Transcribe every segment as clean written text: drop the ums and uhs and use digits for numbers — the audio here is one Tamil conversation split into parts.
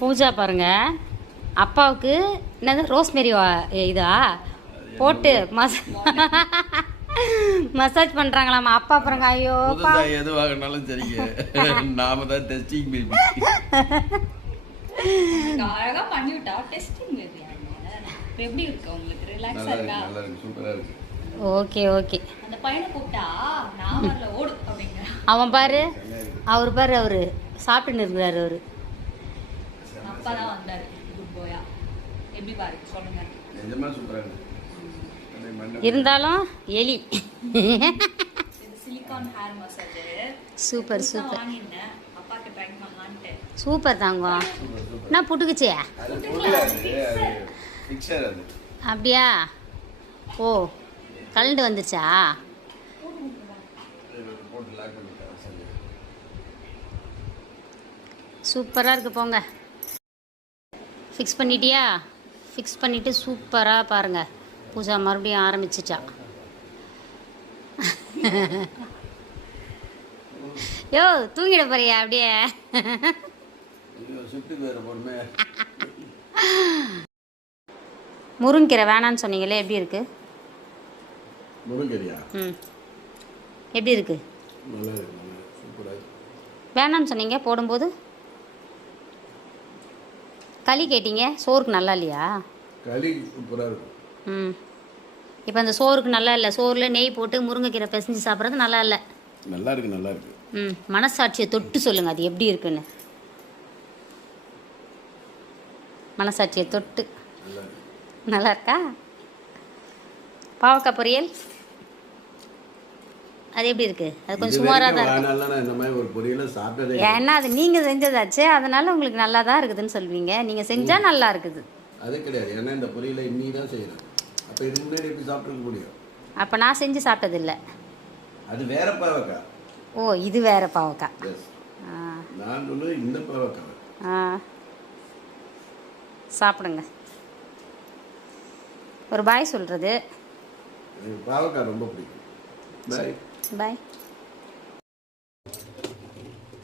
பூஜா பாருங்க, அப்பாவுக்கு என்னது ரோஸ்மெரி இதா போட்டு மசாஜ் பண்றாங்களாமா. அப்பா பாருங்க, ஐயோ எது வாங்கினாலும் சரிங்க, நாம தான் டெஸ்டிங் பேபி. அழகா பண்ணிவிட்டா டெஸ்டிங் பேபி. எப்படி இருக்கு உங்களுக்கு? ரிலாக்ஸா இருக்கா? நல்லா இருக்கு, சூப்பரா இருக்கு. Okay okay. அந்த பையனை கூப்பிட்டா நான் வரல ஓடு அப்படிங்க. அவன் பாரு, அவர் பாரு, அவரு சாப்பிட்டுன்னு இருக்கிறாரு. அவரு அப்பா தான் வந்தாரு குட் பாயா. எப்படி பாரு சொல்லுங்க. நிஜமா சூப்பரா இருக்கு. இருந்தாலும் எலி இது silicone hair massage. Super super. வாங்கினேன் அப்பாக்கு ட்ரை பண்ணலாம்னு. சூப்பர் தாங்க. என்ன புட்டுக்குச்சே? ஃபிக்ஸர் அது. அப்படியா? ஓ, கலண்டு வந்துச்சா? சூப்பராக இருக்கு போங்க. ஃபிக்ஸ் பண்ணிட்டியா? ஃபிக்ஸ் பண்ணிவிட்டு சூப்பராக பாருங்கள், பூஜா மறுபடியும் ஆரம்பிச்சிச்சா. யோ தூங்கிட போறியா அப்படியே? முருங்கீரை வேணான்னு சொன்னீங்களே, எப்படி இருக்கு? முருங்கீரையா? எப்படி இருக்கு? நல்லா இருக்கு, சூப்பரா இருக்கு. வேணான்னு சொன்னீங்க போடும்போது. களி கேட்டீங்க, சோறுக்கு நல்லா இல்லையா? களி சூப்பராக இருக்கும். இப்போ அந்த சோறுக்கு நல்லா இல்லை. சோறில் நெய் போட்டு முருங்கைக்கீரை பிசைஞ்சு சாப்பிட்றது நல்லா இல்லை. நல்லா இருக்கு, நல்லா இருக்கு. மனசாட்சியை தொட்டு சொல்லுங்கள் அது எப்படி இருக்குன்னு. மனசாட்சியை தொட்டு. நல்லா இருக்கா? பாவக்காய் பொரியல் அது எப்படி இருக்கு? அது கொஞ்சம் சுமாராக தான் இருக்கு. இந்த மாதிரி ஒரு பொரியலை சாப்பிட்டதே. ஏன்னா அது நீங்கள் செஞ்சதாச்சு, அதனால உங்களுக்கு நல்லா தான் இருக்குதுன்னு சொல்வீங்க. நீங்கள் செஞ்சால் நல்லா இருக்குது. அது கிடையாது, ஏன்னா இந்த பொரியலை இன்னி தான் செய்யணும். அப்போ இதுக்கு முன்னாடி எப்படி சாப்பிட்ருக்க முடியும்? அப்போ நான் செஞ்சு சாப்பிட்டதில்லை. அது வேற பாவக்காய். ஓ, இது வேற பாவக்காய். நான் சொல்லுவது இந்த பாவக்காய். சாப்பிடுங்க. ஒரு பாய் சொல்கிறது. எனக்கு பாவக்காய் ரொம்ப பிடிக்கும். பாய் பாய்.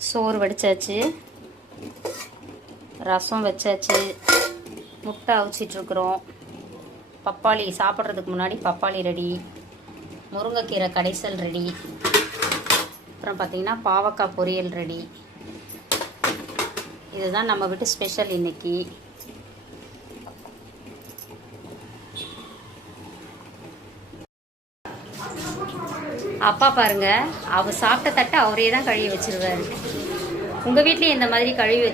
சோறு வடிச்சாச்சு, ரசம் வச்சாச்சு, முட்டை அவிச்சிட்ருக்குறோம். பப்பாளி சாப்பிட்றதுக்கு முன்னாடி பப்பாளி ரெடி, முருங்கைக்கீரை கடைசல் ரெடி, அப்புறம் பார்த்திங்கன்னா பாவக்காய் பொரியல் ரெடி. இதுதான் நம்ம வீட்டு ஸ்பெஷல் இன்னைக்கு. அப்பா பாருங்க, அவர் சாப்பிட்ட தட்டை அவரே தான் கழுவி வச்சிருவாரு. உங்கள் வீட்லேயும் இந்த மாதிரி கழுவி வச்சு